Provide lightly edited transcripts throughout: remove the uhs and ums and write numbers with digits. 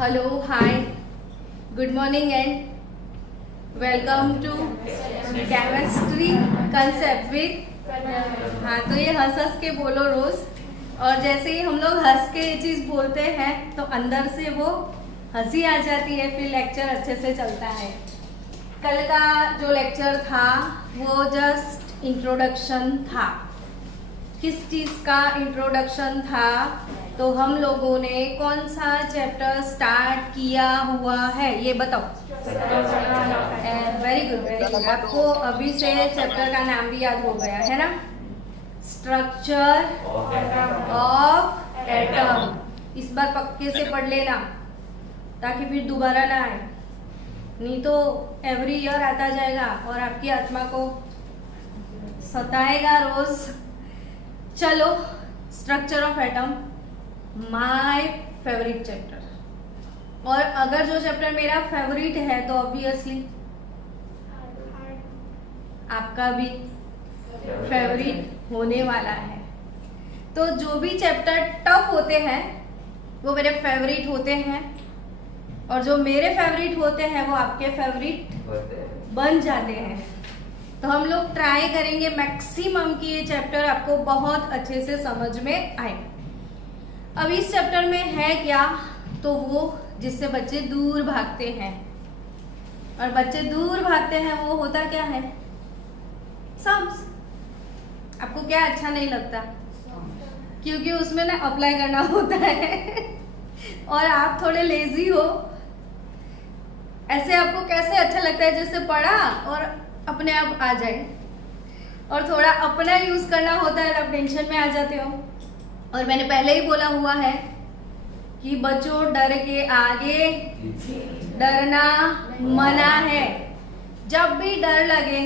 Hello, hi, good morning and welcome to chemistry concept with. हाँ, तो ये हंस के बोलो रोज, और जैसे ही हम लोग हंस के ये चीज बोलते हैं तो अंदर से वो हंसी आ जाती है, फिर लेक्चर अच्छे से चलता है। कल का जो लेक्चर था वो जस्ट इंट्रोडक्शन था। किस चीज का इंट्रोडक्शन था? तो हम लोगों ने कौन सा चैप्टर स्टार्ट किया हुआ है ये बताओ। Very good, very good. आपको अभी से चैप्टर का नाम भी याद हो गया है ना? Structure of atom. इस बार पक्के से पढ़ लेना ताकि फिर दोबारा ना आए, नहीं तो एवरी ईयर आता जाएगा और आपकी आत्मा को सताएगा रोज। चलो, structure of atom my favourite chapter, और अगर जो चैप्टर मेरा फेवरेट है तो ऑब्वियसली आपका भी फेवरेट होने वाला है। तो जो भी चैप्टर टफ होते हैं वो मेरे फेवरेट होते हैं, और जो मेरे फेवरेट होते हैं वो आपके फेवरेट बन जाते हैं। तो हम लोग ट्राई करेंगे मैक्सिमम कि ये चैप्टर आपको बहुत अच्छे से समझ में आए। अब इस चैप्टर में है क्या? तो वो जिससे बच्चे दूर भागते हैं, और बच्चे दूर भागते हैं वो होता क्या है? सम्स। आपको क्या अच्छा नहीं लगता? क्योंकि उसमें ना अप्लाई करना होता है और आप थोड़े लेजी हो। ऐसे आपको कैसे अच्छा लगता है जैसे पढ़ा और अपने आप आ जाए, और थोड़ा अपना यूज करना होता है, आप टेंशन में आ जाते हो। और मैंने पहले ही बोला हुआ है कि बच्चों, डर के आगे डरना मना है। जब भी डर लगे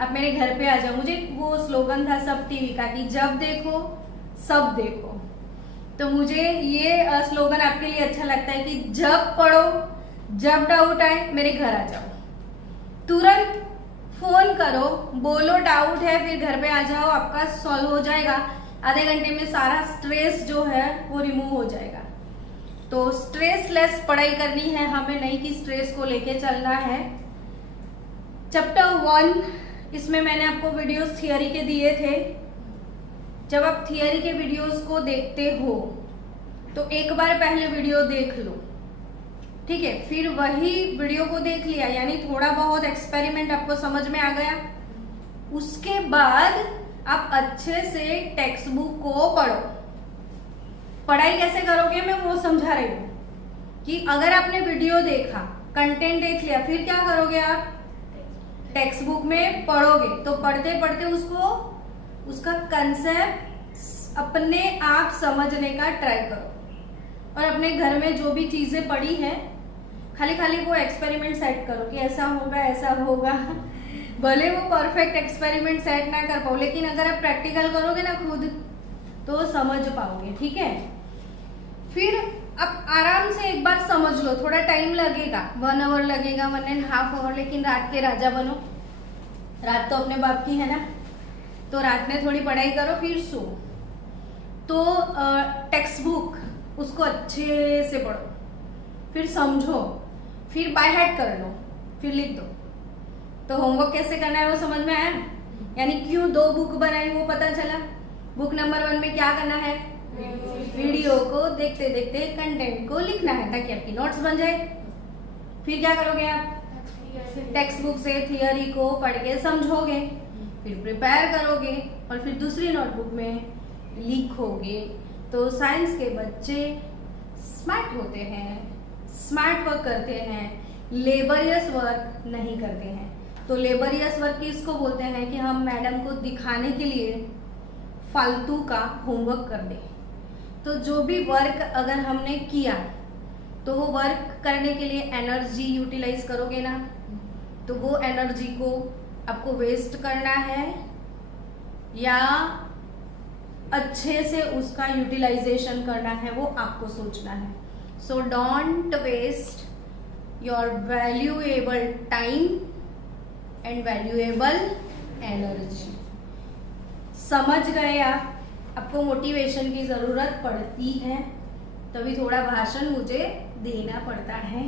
आप मेरे घर पे आ जाओ। मुझे वो स्लोगन था सब टीवी का कि जब देखो सब देखो, तो मुझे ये स्लोगन आपके लिए अच्छा लगता है कि जब पढ़ो, जब डाउट आए मेरे घर आ जाओ, तुरंत फोन करो, बोलो डाउट है, फिर घर पे आ जाओ, आपका सॉल्व हो जाएगा। आधे घंटे में सारा स्ट्रेस जो है वो रिमूव हो जाएगा। तो स्ट्रेस लेस पढ़ाई करनी है हमें, नहीं कि स्ट्रेस को लेके चलना है। चैप्टर 1, इसमें मैंने आपको वीडियोस थियरी के दिए थे। जब आप थियरी के वीडियोस को देखते हो तो एक बार पहले वीडियो देख लो, ठीक है? फिर वही वीडियो को देख लिया, यानी थोड़ा बहुत एक्सपेरिमेंट आपको समझ में आ गया। उसके बाद आप अच्छे से टेक्स्ट बुक को पढ़ो। पढ़ाई कैसे करोगे मैं वो समझा रही हूँ कि अगर आपने वीडियो देखा, कंटेंट देख लिया, फिर क्या करोगे? आप टेक्स्ट बुक में पढ़ोगे। तो पढ़ते पढ़ते उसका कंसेप्ट अपने आप समझने का ट्राई करो, और अपने घर में जो भी चीजें पढ़ी हैं खाली खाली वो एक्सपेरिमेंट सेट करो कि ऐसा होगा ऐसा होगा। भले वो परफेक्ट एक्सपेरिमेंट सेट ना कर पाओ, लेकिन अगर आप प्रैक्टिकल करोगे ना खुद तो समझ पाओगे, ठीक है? फिर आप आराम से एक बार समझ लो। थोड़ा टाइम लगेगा, 1 आवर लगेगा, 1.5 आवर, लेकिन रात के राजा बनो। रात तो अपने बाप की है ना, तो रात में थोड़ी पढ़ाई करो, फिर सो। तो टेक्स्ट बुक उसको अच्छे से पढ़ो, फिर समझो, फिर बाय हार्ट कर लो, फिर लिख दो। तो होमवर्क कैसे करना है वो समझ में आया? यानी क्यों 2 बुक बनाई वो पता चला। बुक नंबर 1 में क्या करना है? वीडियो को देखते देखते कंटेंट को लिखना है ताकि आपकी नोट्स बन जाए। फिर क्या करोगे आप? टेक्स्ट बुक से थियरी को पढ़ के समझोगे, फिर प्रिपेयर करोगे, और फिर दूसरी नोटबुक में लिखोगे। तो साइंस के बच्चे स्मार्ट होते हैं, स्मार्ट वर्क करते हैं, लेबरियस वर्क नहीं करते हैं। तो लेबरियस वर्क किसको बोलते हैं? कि हम मैडम को दिखाने के लिए फालतू का होमवर्क कर दें। तो जो भी वर्क अगर हमने किया तो वो वर्क करने के लिए एनर्जी यूटिलाइज करोगे ना, तो वो एनर्जी को आपको वेस्ट करना है या अच्छे से उसका यूटिलाइजेशन करना है, वो आपको सोचना है। So don't waste your valuable time and valuable energy. समझ गए आप? आपको मोटिवेशन की जरूरत पड़ती है तभी थोड़ा भाषण मुझे देना पड़ता है।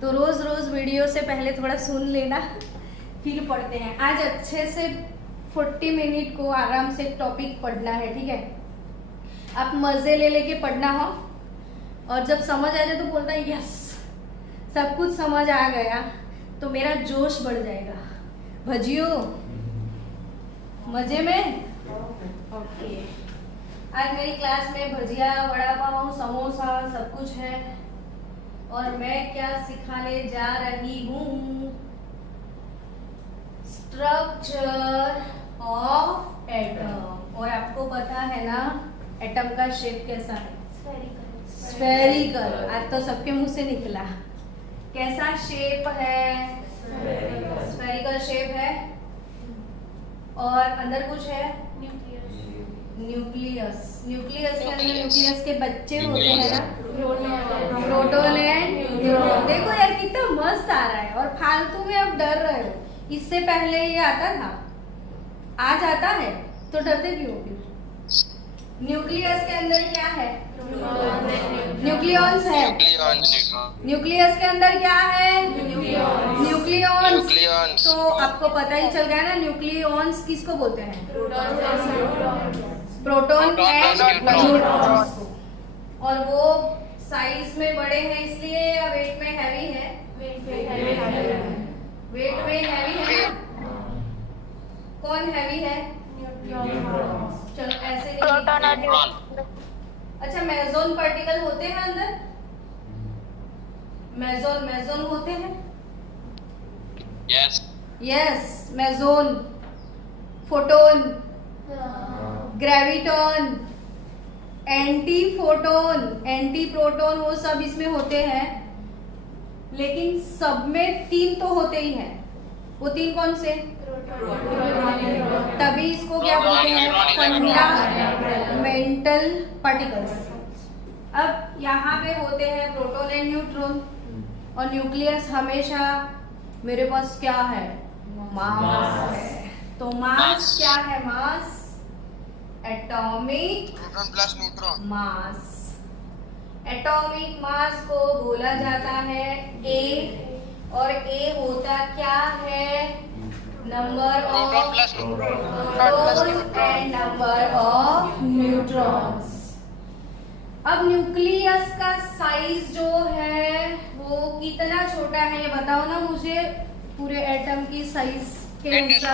तो रोज रोज वीडियो से पहले थोड़ा सुन लेना, फिर पढ़ते हैं। आज अच्छे से 40 मिनट को आराम से टॉपिक पढ़ना है, ठीक है। आप मजे ले लेके पढ़ना हो, और जब समझ आ जाए तो बोलता है यस सब कुछ समझ आ गया, तो मेरा जोश बढ़ जाएगा। भजियो मजे में? ओके। आज मेरी क्लास में भजिया, वड़ा पाव, समोसा सब कुछ है। और मैं क्या सिखाने जा रही हूँ? Structure of atom. और आपको पता है ना एटम का शेप कैसा है? स्फेरिकल। आज तो सबके मुंह से निकला। कैसा शेप है? स्फेरिकल शेप है। और अंदर कुछ है? न्यूक्लियस। न्यूक्लियस के अंदर न्यूक्लियस के बच्चे होते हैं ना, प्रोटॉन एंड न्यूट्रॉन। देखो यार कितना मस्त आ रहा है, और फालतू में अब डर रहे हो। इससे पहले ये आता था, आज आता है, तो डरते क्यों हो? न्यूक्लियस के अंदर क्या है? न्यूक्लियॉन्स है। न्यूक्लियस के अंदर क्या है? न्यूक्लियॉन्स। तो आपको पता ही चल गया ना न्यूक्लियॉन्स किसको बोलते हैं? प्रोटॉन एंड न्यूट्रॉन्स को। और वो साइज में बड़े हैं इसलिए, या वेट में हैवी है? वेट में हैवी है ना? कौन हैवी है? चलो ऐसे नहीं। अच्छा, मेसोन पार्टिकल होते हैं अंदर? मेसोन होते हैं? Yes meson. Photon, graviton, anti photon, anti proton, वो सब इसमें होते हैं। लेकिन सब में 3 तो होते ही हैं। वो 3 कौन से? तभी इसको क्या बोलते हैं? Fundamental particles. अब यहाँ पे होते हैं प्रोटॉन एंड न्यूट्रॉन, और न्यूक्लियस हमेशा मेरे पास क्या है? मास है। तो मास क्या है? Mass atomic proton plus neutron mass. Atomic mass को बोला जाता है ए, और ए होता क्या है? Number of protons and number of neutrons. अब न्यूक्लियस का साइज जो है वो कितना छोटा है, ये बताओ ना मुझे। पूरे एटम की साइज के 10⁵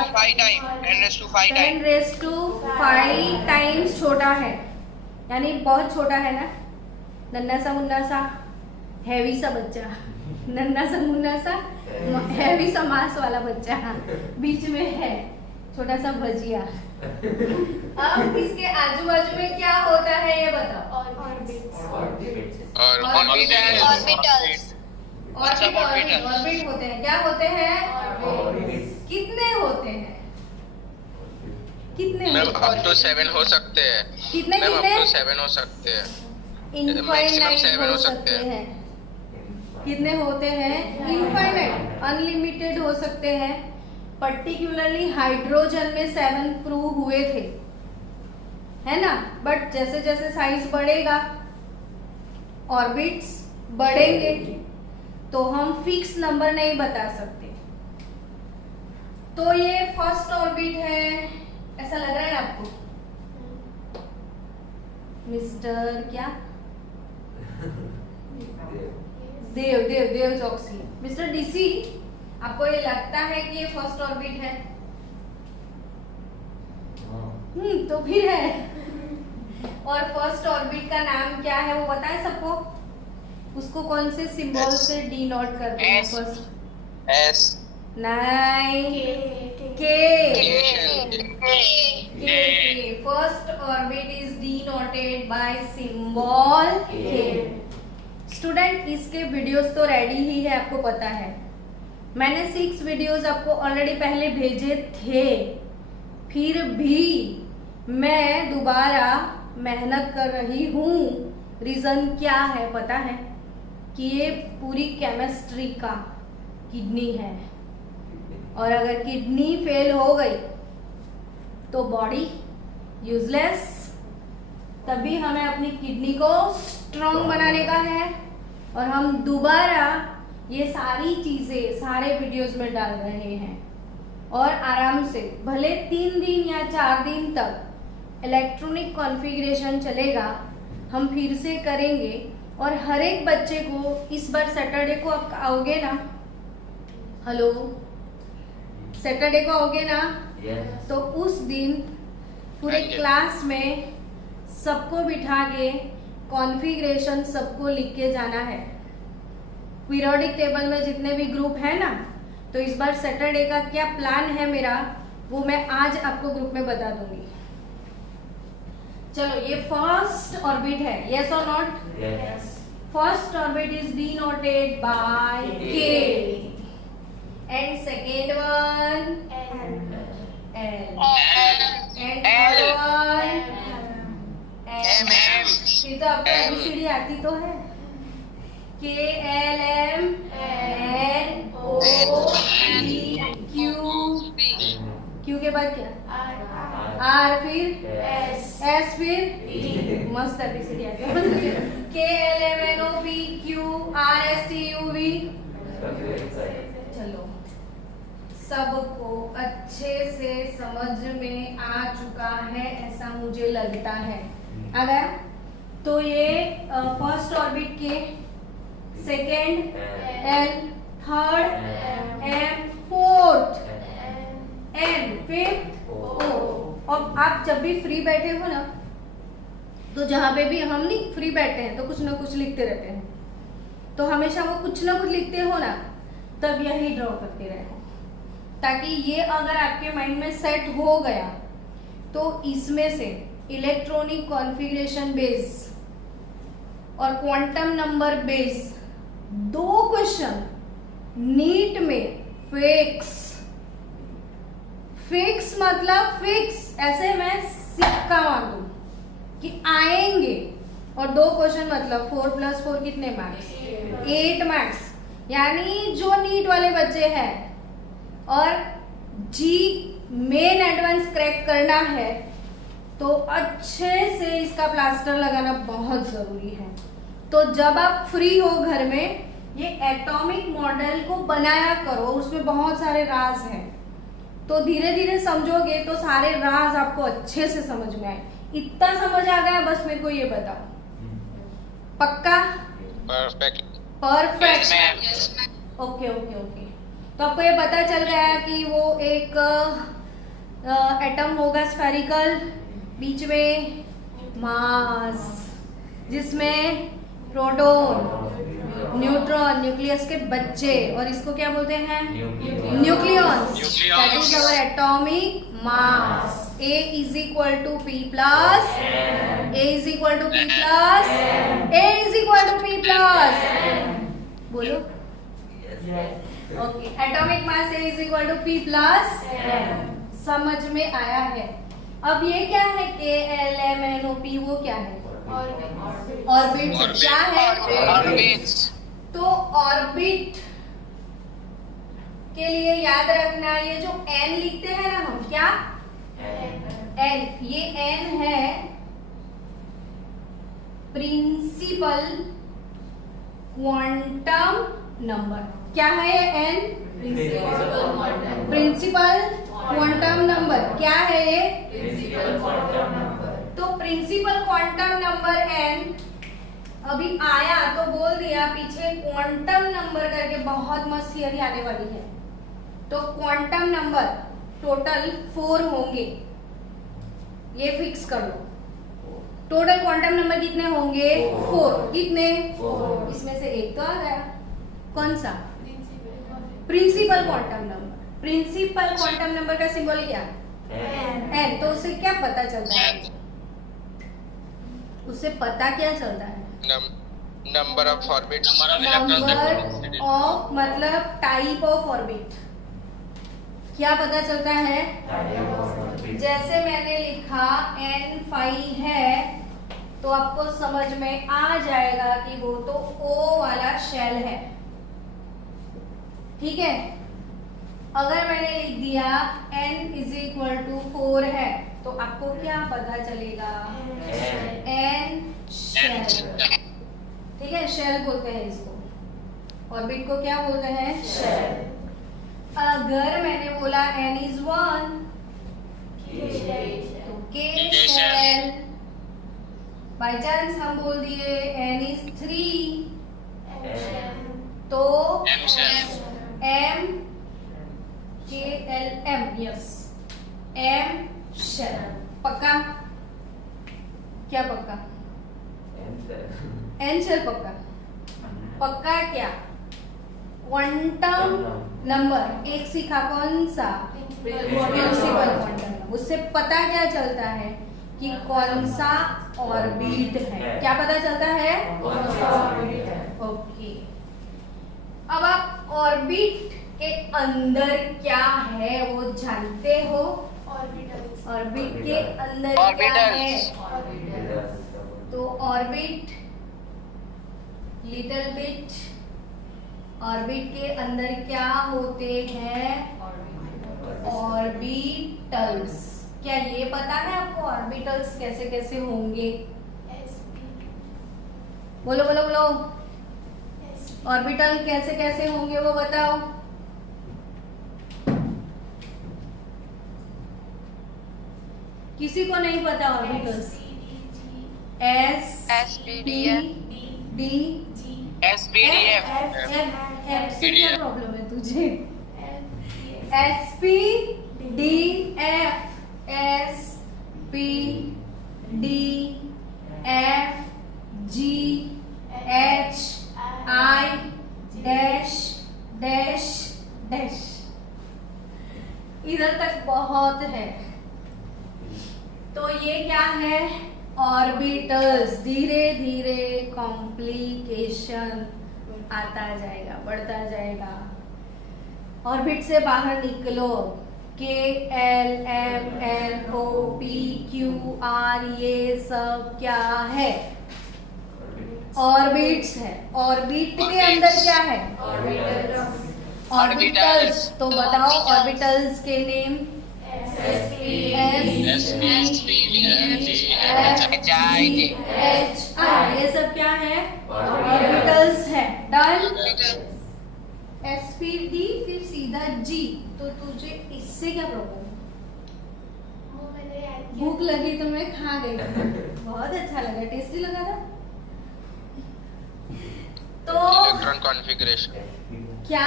टाइम्स छोटा है, यानी बहुत छोटा है ना। नन्ना सा मुन्ना सा हैवी सा बच्चा, नन्ना सा मुन्ना सा हैवी सा मांस वाला बच्चा बीच में है छोटा सा भजिया। अब इसके आजू बाजू में क्या होता है ये बताओ? ऑर्बिट होते हैं। क्या होते हैं? कितने होते हैं? कितने? अप टू 7 हो सकते हैं। कितने? अप टू 7 हो सकते हैं। इनफाइनाइट 7 हो सकते हैं। कितने होते हैं? इनफाइनाइट, अनलिमिटेड हो सकते हैं। पर्टिकुलरली हाइड्रोजन में 7 प्रूव हुए थे, है ना। बट जैसे जैसे साइज बढ़ेगा, ऑर्बिट्स बढ़ेंगे, तो हम फिक्स नंबर नहीं बता सकते। तो ये फर्स्ट ऑर्बिट है, ऐसा लग रहा है आपको? मिस्टर क्या? देव चौकसी। मिस्टर डीसी, आपको ये लगता है कि ये फर्स्ट ऑर्बिट है? तो फिर है। और फर्स्ट ऑर्बिट का नाम क्या है वो पता है सबको? उसको कौन से सिंबल से डिनोट करते हैं? फर्स्ट एस नहीं, के। First orbit is denoted bye symbol के। स्टूडेंट, इसके वीडियोस तो रेडी ही है, आपको पता है। मैंने 6 वीडियोस आपको ऑलरेडी पहले भेजे थे, फिर भी मैं दोबारा मेहनत कर रही हूँ। रीजन क्या है पता है? कि ये पूरी केमिस्ट्री का किडनी है, और अगर किडनी फेल हो गई तो बॉडी यूजलेस, तभी हमें अपनी किडनी को स्ट्रॉन्ग बनाने का है। और हम दोबारा ये सारी चीजें सारे वीडियोस में डाल रहे हैं और आराम से भले 3 दिन या 4 दिन तक इलेक्ट्रॉनिक कॉन्फ़िगरेशन चलेगा, हम फिर से करेंगे। और हर एक बच्चे को इस बार सैटरडे को आप आओगे ना? हेलो, सैटरडे को आओगे ना? Yes. तो उस दिन पूरे आएंगे। क्लास में सबको बिठा के कॉन्फ़िगरेशन सबको लिख के जाना है। पीरियोडिक टेबल में जितने भी ग्रुप है ना, तो इस बार सैटरडे का क्या प्लान है मेरा, वो मैं आज आपको ग्रुप में बता दूंगी। चलो, ये फर्स्ट ऑर्बिट है, यस और not? Yes. First orbit is denoted by K and second one L and third one M. ये तो आपको एबीसीडी आती तो है। K L M N O P Q, Q के बाद क्या? आर, फिर एस, फिर मस्त एबीसीडी आती है। K L M N O P Q R S T U V. चलो, सबको अच्छे से समझ में आ चुका है ऐसा मुझे लगता है। आ गया? तो ये first orbit K, second L, third M, fourth N, fifth O. और आप जब भी फ्री बैठे हो ना, तो जहाँ पे भी हम नहीं फ्री बैठे हैं तो कुछ ना कुछ लिखते रहते हैं, तो हमेशा वो कुछ ना कुछ लिखते हो ना, तब यही ड्रॉ करते रहो, ताकि ये अगर आपके माइंड में सेट हो गया तो इसमें से इलेक्ट्रॉनिक कॉन्फ़िगरेशन बेस और quantum number base 2 question NEET में फिक्स मतलब फिक्स, ऐसे मैं सिक्का मार दूं कि आएंगे। और 2 क्वेश्चन मतलब 4 + 4 कितने मार्क्स? 8 मार्क्स। यानी जो नीट वाले बच्चे हैं और जी मेन एडवांस क्रैक करना है, तो अच्छे से इसका प्लास्टर लगाना बहुत जरूरी है। तो जब आप फ्री हो घर में, ये एटॉमिक मॉडल को बनाया करो, उसमें बहुत सारे राज हैं, तो धीरे धीरे समझोगे तो सारे राज आपको अच्छे से समझ में आए। इतना समझ आ गया? बस मेरे को ये बताओ, पक्का? Perfect. Perfect. Okay okay okay. तो आपको ये पता चल गया कि वो एक एटम होगा स्फेरिकल, बीच में मास, जिसमें प्रोटॉन, न्यूट्रॉन, न्यूक्लियस के बच्चे, और इसको क्या बोलते हैं? Nucleons. That is our atomic mass. A is equal to P plus, A is equal to P plus, A is equal to P plus। बोलो। Okay, atomic mass A is equal to P plus, समझ में आया है? अब ये क्या है? K L M N O P, वो क्या है? ऑर्बिट। क्या है? तो ऑर्बिट के लिए याद रखना, ये जो n लिखते हैं ना हम, क्या? n, ये n है प्रिंसिपल क्वांटम नंबर। क्या है ये n? Principal quantum number. क्या है ये? तो प्रिंसिपल क्वांटम नंबर n अभी आया तो बोल दिया, पीछे क्वांटम नंबर करके बहुत मस्त थियरी आने वाली है। तो क्वांटम नंबर टोटल 4 होंगे, ये फिक्स कर लो। टोटल क्वांटम नंबर कितने होंगे? 4। कितने? 4। इसमें से एक तो आ गया, कौन सा? Principal quantum number. Principal quantum number का सिंबल क्या? n। तो उसे क्या पता चलता है? उसे पता क्या चलता है? Number of orbit. Number of मतलब टाइप ऑफ ऑर्बिट। क्या पता चलता है? जैसे मैंने लिखा n5 है, तो आपको समझ में आ जाएगा कि वो तो O वाला शेल है। ठीक है? अगर मैंने लिख दिया n = 4 है, तो आपको क्या पता चलेगा? N shell. ठीक है, शेल बोलते हैं इसको। ऑर्बिट को क्या बोलते हैं? शेल। अगर मैंने बोला एन इज 1 तो के शेल। बाई चांस हम बोल दिए एन इज 3 तो M K L M. Yes, M shell. पक्का? क्या पक्का? एन शेल पक्का? पक्का क्या? क्वांटम नंबर एक सीखा, कौन सा? Principal quantum. उससे पता क्या चलता है कि कौन सा ऑर्बिट है? क्या पता चलता है? ओके। अब आप ऑर्बिट के अंदर क्या है वो जानते हो? ऑर्बिट के अंदर क्या है? तो ऑर्बिट, लिटिल बिट, ऑर्बिट के अंदर क्या होते हैं? ऑर्बिटल्स। क्या ये पता है आपको ऑर्बिटल्स कैसे कैसे होंगे? बोलो बोलो बोलो, ऑर्बिटल कैसे कैसे होंगे वो बताओ। किसी को नहीं पता orbitals? S P D S P D F. F से क्या प्रॉब्लम है तुझे? S P D F, S P D F G H I dash dash dash. इधर तक बहुत है। तो ये क्या है? ऑर्बिटल्स। धीरे धीरे कॉम्प्लिकेशन आता जाएगा, बढ़ता जाएगा। ऑर्बिट से बाहर निकलो। K L M N O P Q R, ये सब क्या है? ऑर्बिट्स है। ऑर्बिट के अंदर क्या है? ऑर्बिटल्स। तो बताओ ऑर्बिटल्स के नेम। ये सब क्या है? ऑर्बिटल्स है। डन। एसपीडी फिर सीधा जी। तो तुझे इससे क्या प्रॉब्लम? भूख लगी तो मैं खा गई। बहुत अच्छा लगा, टेस्टी लगा था। तो इलेक्ट्रॉन कॉन्फ़िगरेशन। क्या?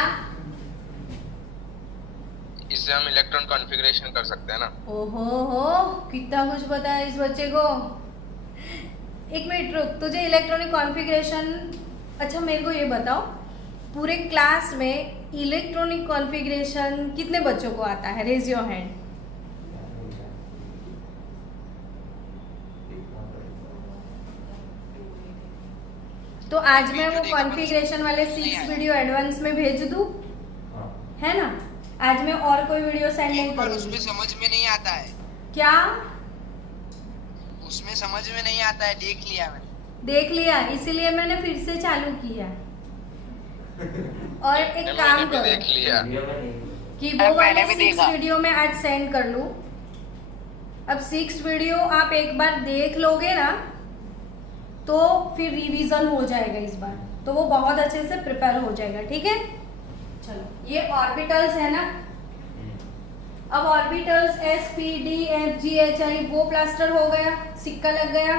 इससे हम इलेक्ट्रॉन कॉन्फ़िगरेशन कर सकते हैं ना? ओहो हो, कितना कुछ पता है इस बच्चे को। एक मिनट रुक, तुझे इलेक्ट्रॉनिक कॉन्फ़िगरेशन। अच्छा मेरे को ये बताओ, पूरे क्लास में इलेक्ट्रॉनिक कॉन्फ़िगरेशन कितने बच्चों को आता है? Raise your hand. तो आज मैं वो कॉन्फ़िगरेशन वाले 6 वीडियो एडवांस में भेज दूं, है ना? आज मैं और कोई वीडियो सेंड नहीं करूंगी। उसमें समझ में नहीं आता है। क्या? उसमें समझ में नहीं आता है, देख लिया मैंने। देख लिया, इसीलिए मैंने फिर से चालू किया। और एक काम मैंने भी करो देख लिया कि वो वाले मैंने भी 6 देखा। वीडियो मैं आज सेंड कर लूं। अब 6 वीडियो आप एक बार देख लोगे ना तो फिर रिवीजन हो जाएगा इस बार, तो वो बहुत अच्छे से प्रिपेयर हो जाएगा। ठीक है, चलो ये ऑर्बिटल्स है ना। अब orbitals S P D F G H आई, वो प्लास्टर हो गया, सिक्का लग गया।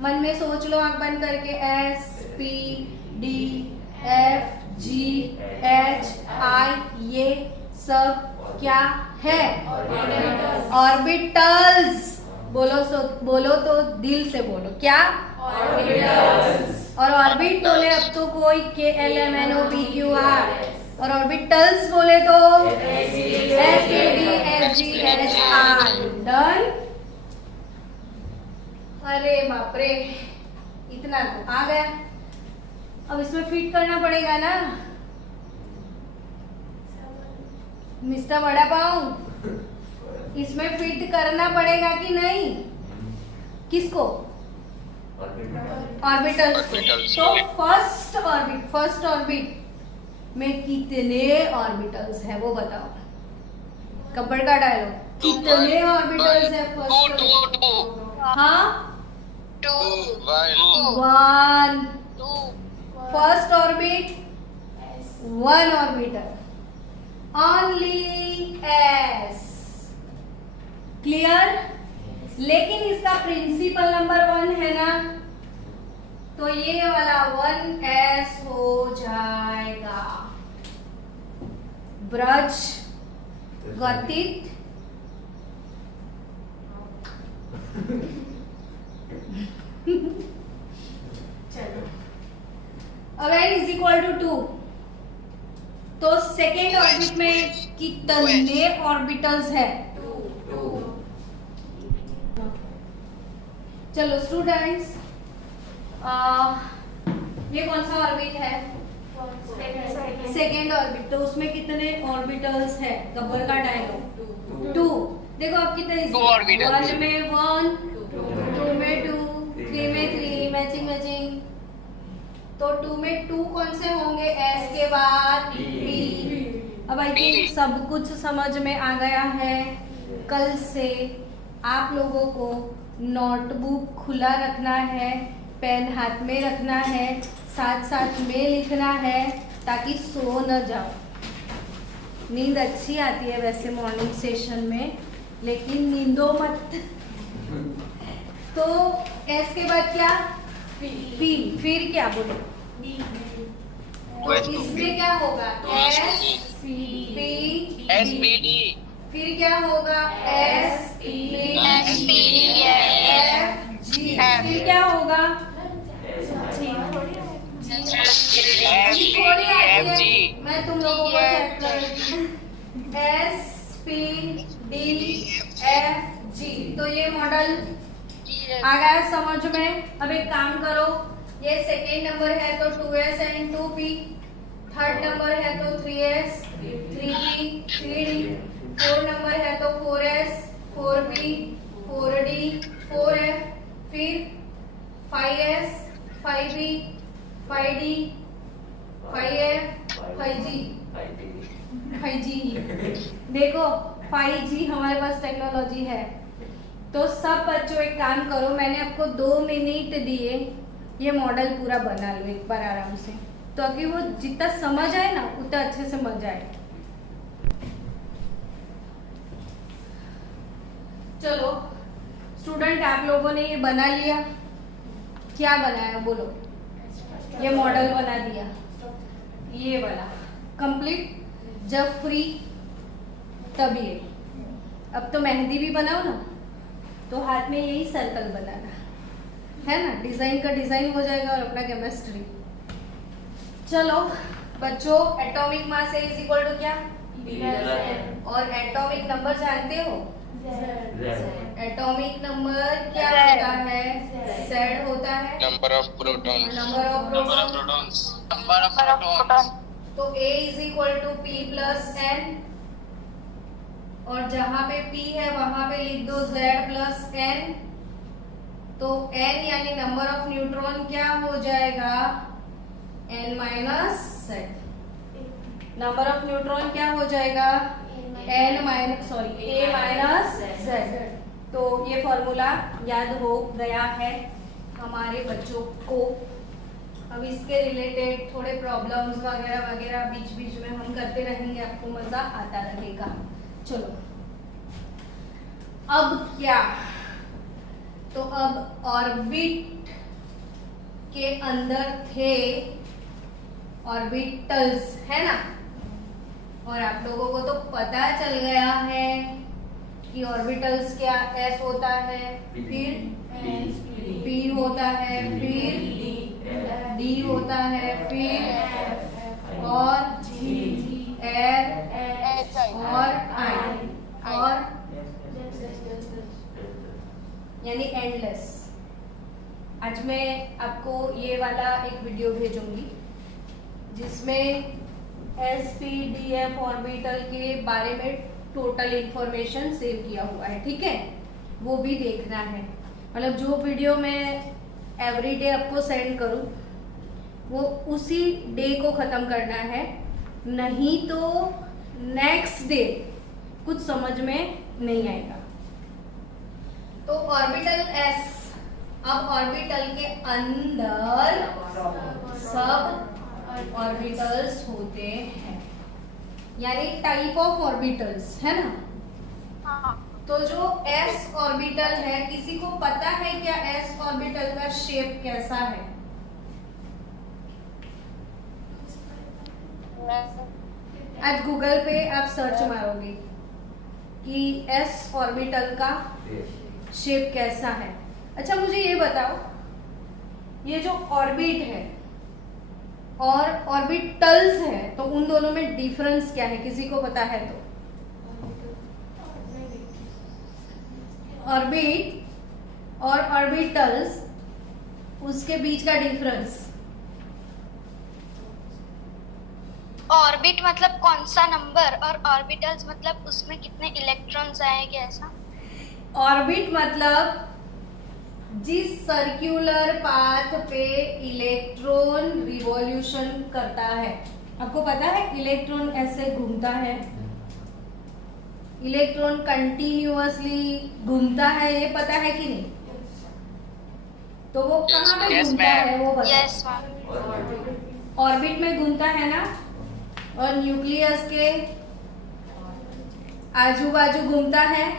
मन में सोच लो आंख बंद करके, S P D F G H आई, ये सब क्या है? ऑर्बिटल्स। बोलो तो दिल से बोलो, क्या? ऑर्बिटल्स। और ऑर्बिट बोले अब तो कोई K L M N O P Q R, और ऑर्बिटल्स बोले तो S P D F G H I. Done. अरे बाप रे, इतना तो आ गया। अब इसमें फिट करना पड़ेगा ना मिस्टर बड़ा पाऊ, इसमें फिट करना पड़ेगा कि नहीं? किसको? ऑर्बिटल्स को। Orbitals तो फर्स्ट ऑर्बिट में कितने ऑर्बिटल्स है वो बताओ। कब्बड़ का डायलॉग। कितने ऑर्बिटल्स है फर्स्ट? हाँ, 1 first orbit 1 orbital only s clear. लेकिन इसका प्रिंसिपल नंबर 1 है ना, तो ये वाला 1s हो जाएगा। ब्रज गतित चलो, अब n इज इक्वल टू 2, तो सेकेंड ऑर्बिट में कितने ऑर्बिटल्स है? चलो स्टूडेंट्स, ये कौन सा ऑर्बिट है? सेकेंड ऑर्बिट, तो उसमें कितने ऑर्बिटल्स है? गब्बर का डायलॉग 2। देखो आप कितने, 1 में 1, 2 में 2, 3 में 3, मैचिंग मैचिंग। तो 2 में 2 कौन से होंगे? s के बाद p। अब आई थिंक सब कुछ समझ में आ गया है। कल से आप लोगों को नोटबुक खुला रखना है, पेन हाथ में रखना है, साथ साथ में लिखना है, ताकि सो न जाओ। नींद अच्छी आती है वैसे मॉर्निंग सेशन में, लेकिन नींदो मत। तो s के बाद क्या? p। फिर क्या बोलो? तो इसमें क्या होगा? s p SPD। फिर क्या होगा? s p f g। फिर क्या होगा? थोड़ी आती है, मैं तुम लोगों को चेक कर रही हूँ। s p d f g। तो ये मॉडल आ गया समझ में। अब एक काम करो, ये सेकेंड नंबर है तो 2s and 2p, third number है तो 3s 3p 3d, fourth number है तो 4s 4p 4d 4f, फिर 5s 5p 5d 5f 5g। देखो 5G हमारे पास टेक्नोलॉजी है। तो सब बच्चों एक काम करो, मैंने आपको 2 मिनट दिए, ये मॉडल पूरा बना लो एक बार आराम से, तो अभी वो जितना समझ आए ना उतना अच्छे से समझ आए। चलो स्टूडेंट, आप लोगों ने ये बना लिया। क्या बनाया बोलो? ये मॉडल बना दिया, ये वाला कंप्लीट। जब फ्री तब ये। अब तो मेहंदी भी बनाओ ना, तो हाथ में यही सर्कल बनाना है ना, डिजाइन का डिजाइन हो जाएगा और अपना केमिस्ट्री। चलो बच्चों, atomic mass is equal to क्या? और एटॉमिक नंबर जानते हो? एटॉमिक नंबर क्या होता है? Z होता है। Number of protons. Number of protons. तो A is equal to P plus N, और जहां पे P है वहां पे लिख दो Z प्लस N। तो N यानी नंबर ऑफ न्यूट्रॉन क्या हो जाएगा? N minus Z। Number of neutron क्या हो जाएगा? A minus Z। तो ये फॉर्मूला याद हो गया है हमारे बच्चों को। अब इसके रिलेटेड थोड़े प्रॉब्लम्स वगैरह वगैरह बीच बीच में हम करते रहेंगे, आपको मजा आता रहेगा। चलो अब क्या? तो अब ऑर्बिट के अंदर थे ऑर्बिटल्स, है ना, और आप लोगों को तो पता चल गया है कि ऑर्बिटल्स क्या? s होता है, फिर p होता है, फिर d होता है, फिर और f और i, और यानी एंडलेस। आज मैं आपको ये वाला एक वीडियो भेजूंगी जिसमें SPDF ऑर्बिटल के बारे में टोटल इंफॉर्मेशन सेव किया हुआ है, ठीक है? वो भी देखना है। मतलब जो वीडियो मैं एवरीडे आपको सेंड करूँ वो उसी डे को ख़त्म करना है, नहीं तो नेक्स्ट डे कुछ समझ में नहीं आएगा। तो ऑर्बिटल s, अब ऑर्बिटल के अंदर सब ऑर्बिटल्स होते हैं, यानी टाइप ऑफ ऑर्बिटल्स, है ना। हाँ। तो जो s ऑर्बिटल है, किसी को पता है क्या s ऑर्बिटल का शेप कैसा है? आज गूगल पे आप सर्च मारोगे कि s ऑर्बिटल का शेप कैसा है। अच्छा मुझे ये बताओ, ये जो ऑर्बिट है और ऑर्बिटल्स है, तो उन दोनों में डिफरेंस क्या है, किसी को पता है तो? ऑर्बिट और ऑर्बिटल्स, उसके बीच का डिफरेंस। ऑर्बिट मतलब कौन सा नंबर और ऑर्बिटल्स मतलब उसमें कितने इलेक्ट्रॉन्स आएंगे, ऐसा? ऑर्बिट मतलब जिस सर्कुलर पाथ पे इलेक्ट्रॉन रिवॉल्यूशन करता है। आपको पता है इलेक्ट्रॉन ऐसे घूमता है, इलेक्ट्रॉन कंटिन्यूअसली घूमता है, ये पता है कि नहीं? तो वो कहाँ पे Yes, घूमता ma'am. है वो बताओ। Yes ma'am. ऑर्बिट में घूमता है ना, और न्यूक्लियस के आजू बाजू घूमता है।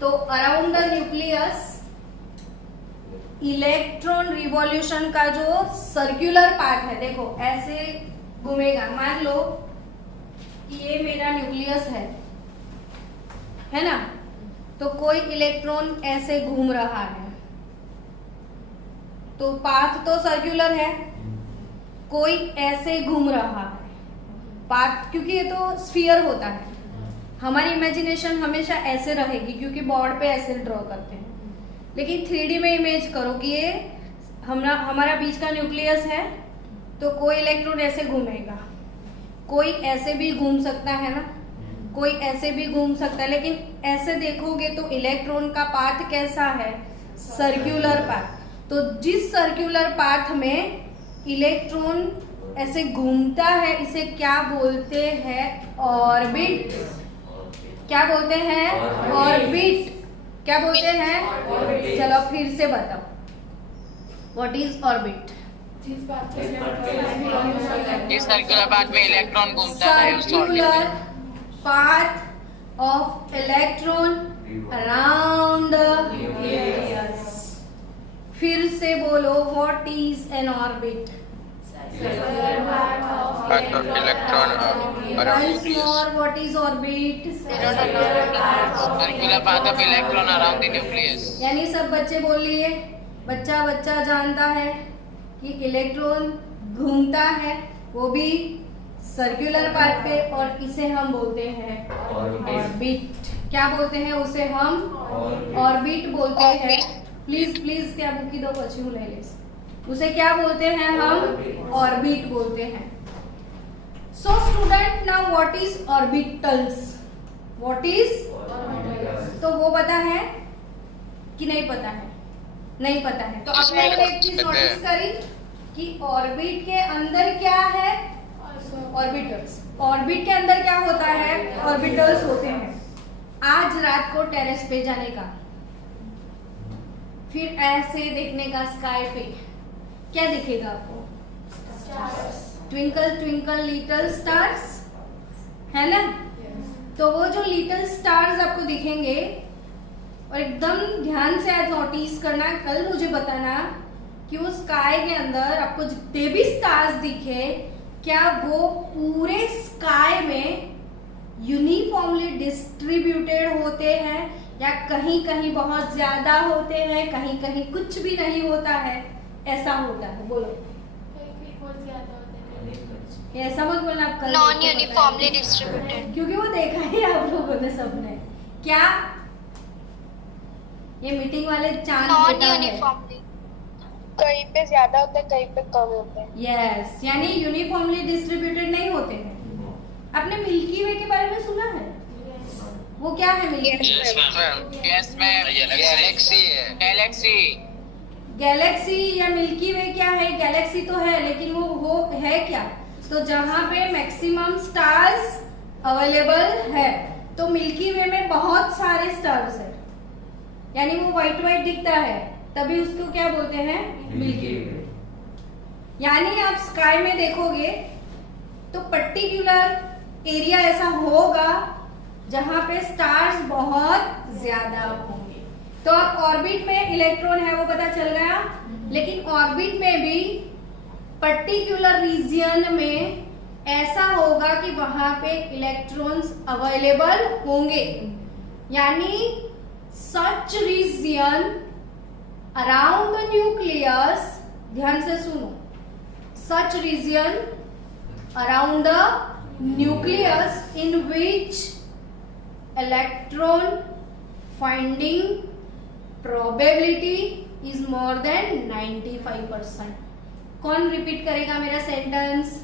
तो around the nucleus electron revolution का जो सर्कुलर पार्ट है, देखो ऐसे घूमेगा। मान लो कि ये मेरा न्यूक्लियस है ना, तो कोई इलेक्ट्रॉन ऐसे घूम रहा है, तो पाथ तो सर्कुलर है, कोई ऐसे घूम रहा है पाथ, क्योंकि ये तो स्फीयर होता है। हमारी इमेजिनेशन हमेशा ऐसे रहेगी क्योंकि बोर्ड पे ऐसे ड्रॉ करते हैं, लेकिन 3D में इमेज करो कि ये हमारा बीच का न्यूक्लियस है, तो कोई इलेक्ट्रॉन ऐसे घूमेगा, कोई ऐसे भी घूम सकता है ना, कोई ऐसे भी घूम सकता है। लेकिन ऐसे देखोगे तो इलेक्ट्रॉन का पाथ कैसा है? Circular path. तो जिस सर्कुलर पाथ में इलेक्ट्रॉन ऐसे घूमता है, इसे क्या बोलते हैं? ऑर्बिट। क्या बोलते हैं? ऑर्बिट। क्या बोलते हैं? चलो फिर से बताओ, व्हाट इज ऑर्बिट? इस सर्कुलर पाथ में इलेक्ट्रॉन घूमता है उस ऑर्बिट सर्कुलर में। Path of electron around the nucleus. फिर से बोलो, what is an orbit? Path of electron around Once nucleus. more, what is orbit? Circular path of electron around the nucleus. यानी सब बच्चे बोल लिए, बच्चा बच्चा जानता है कि इलेक्ट्रॉन घूमता है, वो भी सर्कुलर पाथ पे, और इसे हम बोलते हैं ऑर्बिट। क्या बोलते हैं उसे? हम ऑर्बिट बोलते हैं। प्लीज प्लीज क्या बुकी दो बच्ची ले ले, उसे क्या बोलते हैं? हम ऑर्बिट बोलते हैं। So student, now what is orbitals? What is? तो वो पता है कि नहीं पता है? नहीं पता है। तो अपने एक चीज नोटिस करी कि ऑर्बिट के अंदर क्या है? ऑर्बिटल्स। ऑर्बिट के अंदर क्या होता है? ऑर्बिटल्स होते हैं। आज रात को टेरेस पे जाने का, फिर ऐसे देखने का स्काई पे, क्या दिखेगा आपको? ट्विंकल ट्विंकल लिटिल स्टार्स, है ना? तो वो जो लिटिल स्टार्स आपको दिखेंगे, और एकदम ध्यान से आज नोटिस करना, कल मुझे बताना कि वो स्काई के अंदर आपको जितने भी स्टार्स दिखे, क्या वो पूरे स्काई में यूनिफॉर्मली डिस्ट्रीब्यूटेड होते हैं, या कहीं कहीं बहुत ज्यादा होते हैं, कहीं कहीं कुछ भी नहीं होता है? ऐसा होता है, बोलो। ऐसा मत बोलना आप, कल नॉन यूनिफॉर्मली डिस्ट्रीब्यूटेड। क्योंकि वो देखा ही आप लोगों ने सबने। क्या ये मीटिंग वाले चांद नॉन बेटा है। यूनिफॉर्मली। कहीं पे ज्यादा होता है, कहीं पे कम होता है। यस, यानी यूनिफॉर्मली डिस्ट्रीब्यूटेड नहीं होते हैं। आपने मिल्की वे के बारे में सुना है? वो क्या है milky way? Yes ma'am. Galaxy है। गैलेक्सी। गैलेक्सी या मिल्की वे क्या है? गैलेक्सी तो है, लेकिन वो है क्या? तो जहां पे मैक्सिमम स्टार्स अवेलेबल है, तो मिल्की वे में बहुत सारे स्टार्स हैं, यानी वो व्हाइट व्हाइट दिखता है, तभी उसको क्या बोलते हैं? मिल्की वे। यानी आप स्काई में देखोगे तो पर्टिकुलर एरिया ऐसा होगा जहां पे स्टार्स बहुत ज्यादा होंगे। तो अब ऑर्बिट में इलेक्ट्रॉन है वो पता चल गया, लेकिन ऑर्बिट में भी पर्टिकुलर रीजन में ऐसा होगा कि वहां पे इलेक्ट्रॉन्स अवेलेबल होंगे, यानी सच रीजन अराउंड द न्यूक्लियस, ध्यान से सुनो, such region around the nucleus in which electron finding probability is more than 95%. कौन रिपीट करेगा मेरा sentence?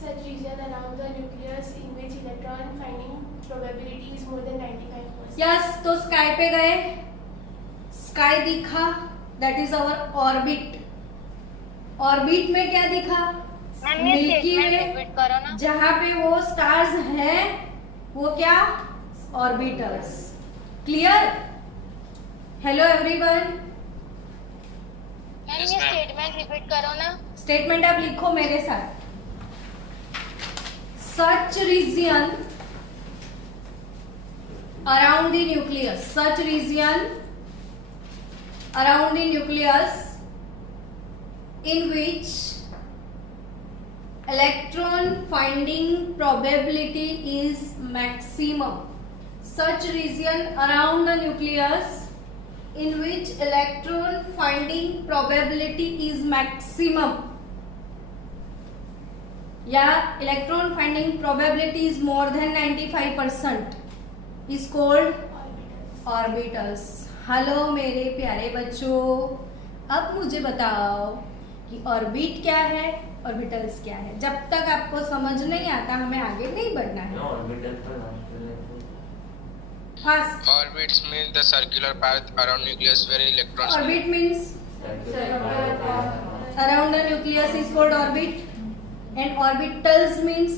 Such region around the nucleus in which electron finding probability is more than 95%. Yes, तो sky पे गए, sky दिखा, that is our orbit. Orbit में क्या दिखा? मिल्की वे, जहां पे वो स्टार्स हैं वो क्या? ऑर्बिटल्स। क्लियर? Hello everyone. ये स्टेटमेंट रिपीट करो ना। स्टेटमेंट आप लिखो मेरे साथ। Such region around the nucleus, such region around the nucleus in which electron finding probability is maximum. Such region around the nucleus in which electron finding probability is maximum, या electron finding probability is more than 95% is called orbitals. Hello मेरे प्यारे बच्चों, अब मुझे बताओ कि orbit क्या है, ऑर्बिटल्स क्या है। जब तक आपको समझ नहीं आता हमें आगे नहीं बढ़ना है। Fast. Orbits mean the circular path around nucleus where electrons. Orbit means around the nucleus is called orbit, and orbitals means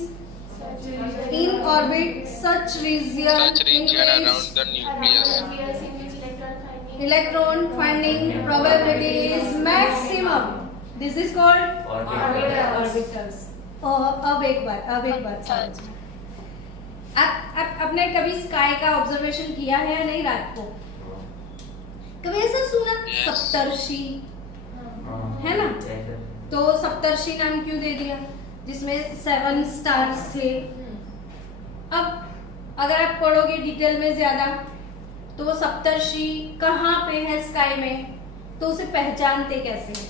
in orbit such region around the nucleus Nucleus in which electron finding electron finding probability is maximum. This is called orbitals. अब एक बात समझ। आपने कभी sky का observation किया है या नहीं? रात को कभी ऐसा सुना? Yes. सप्तर्षि है ना? तो सप्तर्षि नाम क्यों दे दिया? जिसमें 7 स्टार्स थे। अब अगर आप पढ़ोगे डिटेल में ज्यादा तो सप्तर्षि कहाँ पे है स्काई में, तो उसे पहचानते कैसे हैं?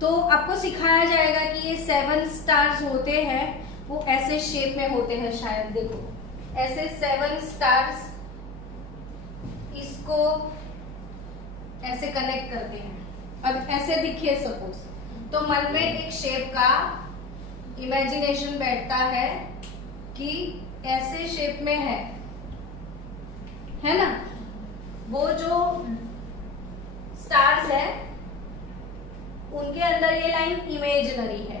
तो आपको सिखाया जाएगा कि ये 7 स्टार्स होते हैं, वो ऐसे शेप में होते हैं, शायद देखो ऐसे 7 स्टार्स इसको ऐसे कनेक्ट करते हैं। अब ऐसे दिखे सपोज, तो मन में एक शेप का इमेजिनेशन बैठता है कि ऐसे शेप में है ना? वो जो स्टार्स है उनके अंदर ये लाइन इमेजिनरी है,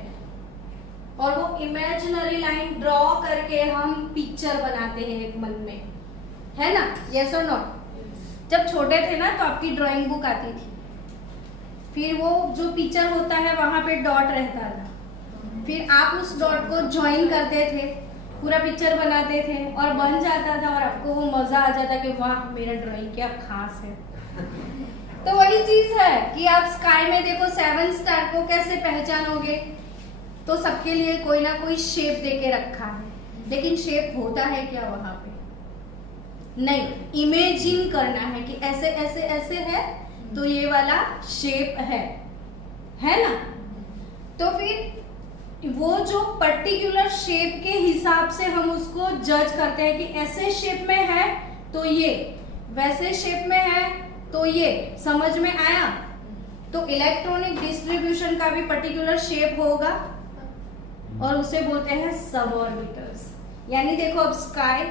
और वो इमेजिनरी लाइन ड्रॉ करके हम पिक्चर बनाते हैं एक मन में, है ना? यस और नॉट? जब छोटे थे ना तो आपकी ड्राइंग बुक आती थी, फिर वो जो पिक्चर होता है वहां पे डॉट रहता था, फिर आप उस डॉट को ज्वाइन करते थे, पूरा पिक्चर बनाते थे और बन जाता था, और आपको वो मजा आ जाता कि वाह मेरा ड्राइंग क्या खास है। तो वही चीज है कि आप स्काई में देखो 7 स्टार को कैसे पहचानोगे? तो सबके लिए कोई ना कोई शेप देके रखा है, लेकिन शेप होता है क्या वहां पे? नहीं, इमेजिन करना है कि ऐसे ऐसे ऐसे है तो ये वाला शेप है ना? तो फिर वो जो पर्टिकुलर शेप के हिसाब से हम उसको जज करते हैं कि ऐसे शेप में है तो ये, वैसे शेप में है तो ये। समझ में आया? तो इलेक्ट्रॉनिक डिस्ट्रीब्यूशन का भी पर्टिकुलर शेप होगा और उसे बोलते हैं सब ऑर्बिटल्स। यानी देखो अब स्काई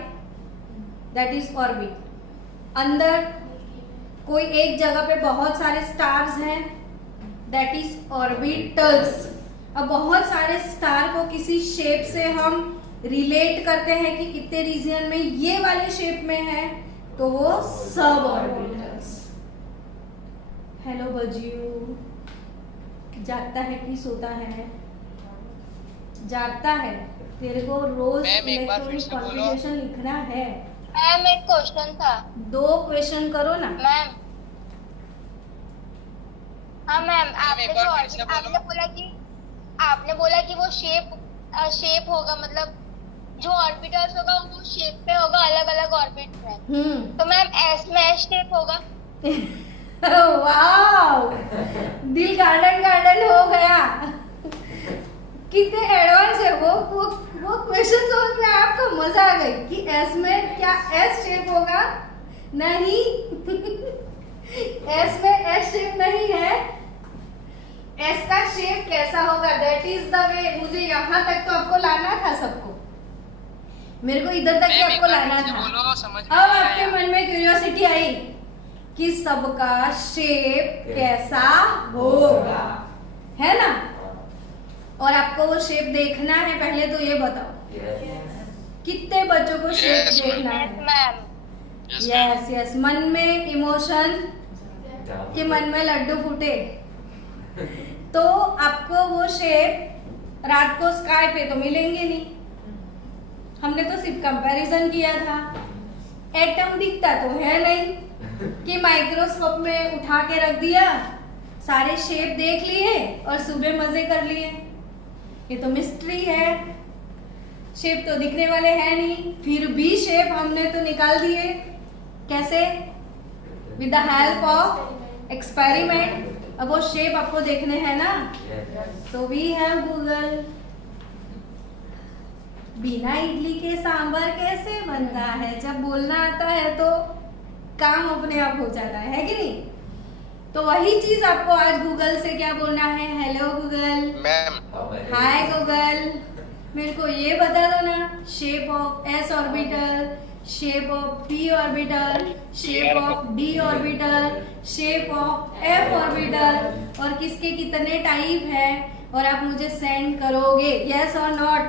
दैट इज ऑर्बिट, अंदर कोई एक जगह पे बहुत सारे स्टार्स हैं दैट इज ऑर्बिटल्स। अब बहुत सारे स्टार को किसी शेप से हम रिलेट करते हैं कि कितने रीजन में ये वाले शेप में है, तो वो सब ऑर्बिटल्स। हेलो बजियो, जागता है कि सोता है? जागता है। तेरे को रोज मैम, एक बार फिर इलेक्ट्रॉनिक से बोलो। कॉन्फ़िगरेशन लिखना है। मैम एक क्वेश्चन था 2 क्वेश्चन करो ना। मैम। हाँ मैम, आपने एक जो बार फिर से बोलो। आपने बोला कि वो शेप होगा, मतलब जो ऑर्बिटल्स होगा वो शेप पे होगा, अलग अलग ऑर्बिट में। तो मैम एस में एस शेप होगा। वाव, दिल गार्डन गार्डन हो गया। कितने एडवांस है वो क्वेश्चन समझ में आपको मजा आ गई कि एस में क्या एस शेप होगा? नहीं। एस में एस शेप नहीं है। एस का शेप कैसा होगा, दैट इज द वे। मुझे यहाँ तक तो आपको लाना था सबको, मेरे को इधर तक ही मैम, एक आपको बार लाना फिर से था। बोलो, समझ में अब नहीं आपके आया। मन में क्यूरियोसिटी आई कि सबका शेप कैसा होगा, है ना? और आपको वो शेप देखना है। पहले तो ये बताओ कितने बच्चों को शेप Yes, देखना है? Ma'am Yes, ma'am. Yes yes. मन में इमोशन के मन में लड्डू फूटे, तो आपको वो शेप रात को स्काई पे तो मिलेंगे नहीं। हमने तो सिर्फ कंपैरिजन किया था। एटम दिखता तो है नहीं कि माइक्रोस्कोप में उठा के रख दिया, सारे शेप देख लिए और सुबह मजे कर लिए। ये तो मिस्ट्री है, शेप तो दिखने वाले हैं नहीं, फिर भी शेप हमने तो निकाल दिए। कैसे? With the help of experiment. अब वो शेप आपको देखने हैं ना, तो वी हैव गूगल। बिना इडली के सांभर कैसे बनता है? जब बोलना आता है तो काम अपने आप हो जाता है कि नहीं? तो वही चीज आपको आज गूगल से क्या बोलना है? हेलो गूगल, Ma'am, हाय गूगल, मेरे को ये बता दो ना, shape of S orbital, shape of P orbital, shape of D orbital, shape of F orbital, और किसके कितने टाइप है, और आप मुझे सेंड करोगे। यस और नॉट?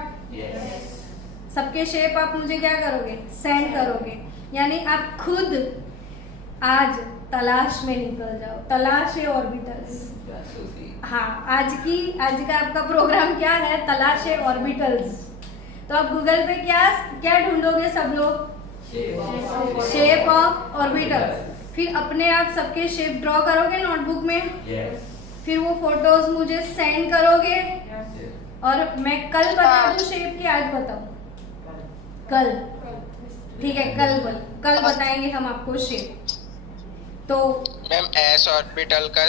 सबके शेप आप मुझे क्या करोगे? सेंड करोगे। यानी आप खुद आज तलाश में निकल जाओ, तलाश है ऑर्बिटल्स। हाँ, आज का आपका प्रोग्राम क्या है? तलाश है ऑर्बिटल्स। तो आप गूगल पे क्या ढूंढोगे सब लोग? Shape of orbitals. फिर अपने आप सबके शेप ड्रॉ करोगे नोटबुक में। फिर वो फोटोज मुझे सेंड करोगे, और मैं कल बता दूं शेप की, आज बताऊं? कल, ठीक है, कल बताएंगे हम आपको शेप। तो ma'am, S orbital का